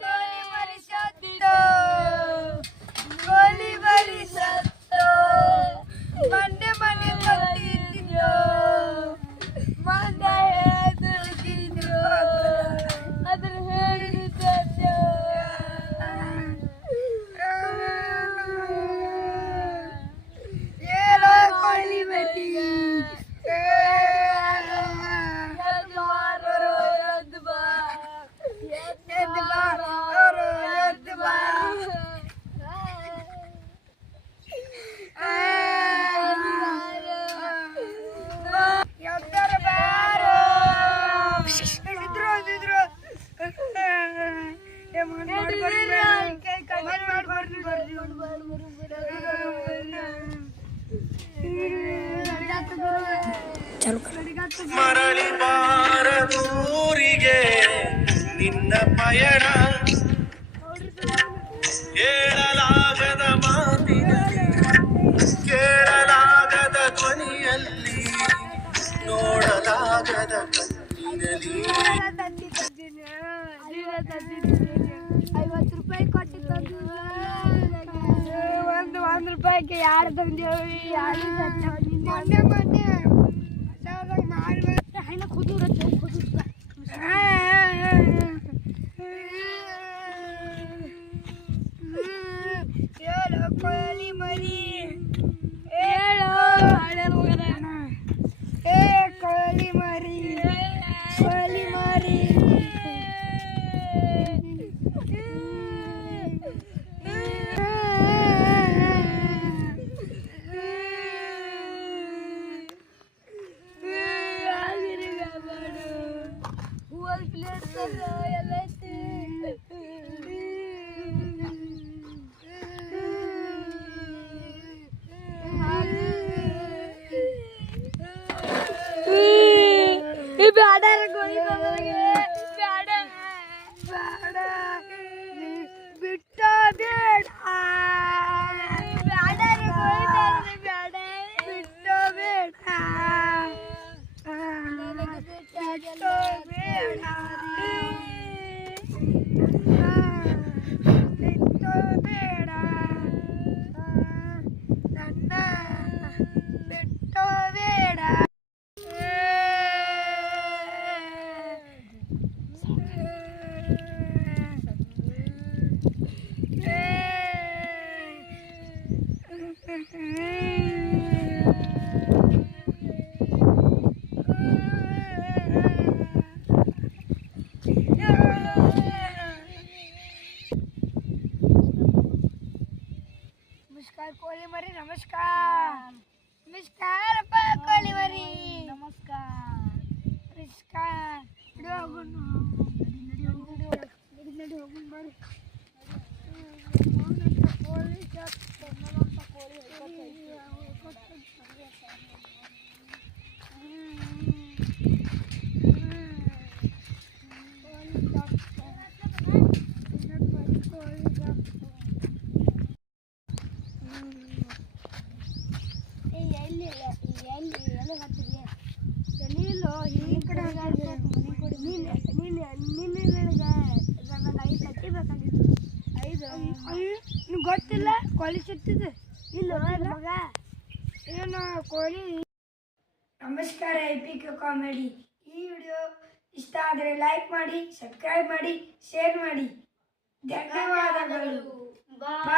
ಕೋಳಿ ಮರಿ ಸತ್ತು ಕೋಳಿ ಮರಿ ಸತ್ತು ಮಂಡೆ ಮನೆ ಕೊಟ್ಟಿದ್ದು ಮಂದ ಹೇಳ್ತಿದ್ರು ಅದ್ರ ಹೇಳಿದ್ದು ಏನೋ ಕೋಳಿ ಮರಿ ಮರಳಿ ಬಾರದೂರಿಗೆ ನಿನ್ನ ಪಯಣ ಹೇಳಲಾಗದ ಮಾತಿನಲ್ಲಿ ಕೇಳಲಾಗದ ಧ್ವನಿಯಲ್ಲಿ ನೋಡಲಾಗದ ಕಣ್ಣಿನಲ್ಲಿ 50 ರೂಪಾಯಿ ಕೊಟ್ಟಿದ್ದು ಒಂದು ರೂಪಾಯಿಗೆ ಯಾರು ತಂದೇವಿ ಯಾರು ಮೊನ್ನೆ ಮೊನ್ನೆ ಹೈನ ಖುದೂರ ಹೇಳೋ ಕೋಳಿ ಮರಿ ಹೇಳೋ ಏ ಕೋಳಿ ಮರಿ ಕೋಳಿ ಮರಿ नमस्कार कोली मरी नमस्कार नमस्कार अप्पा कोली मरी नमस्कार नमस्कार ಗೊತ್ತಿಲ್ಲ ಕೋಳಿ ಸಿಗ್ತಿದೆ ಇಲ್ಲ ಮಗ ಏನು ಕೋಳಿ ನಮಸ್ಕಾರ ಎಪಿಕ್ ಕಾಮಿಡಿ ಈ ವಿಡಿಯೋ ಇಷ್ಟ ಆದರೆ ಲೈಕ್ ಮಾಡಿ ಸಬ್ಸ್ಕ್ರೈಬ್ ಮಾಡಿ ಶೇರ್ ಮಾಡಿ ಧನ್ಯವಾದಗಳು ಬಾಯ್.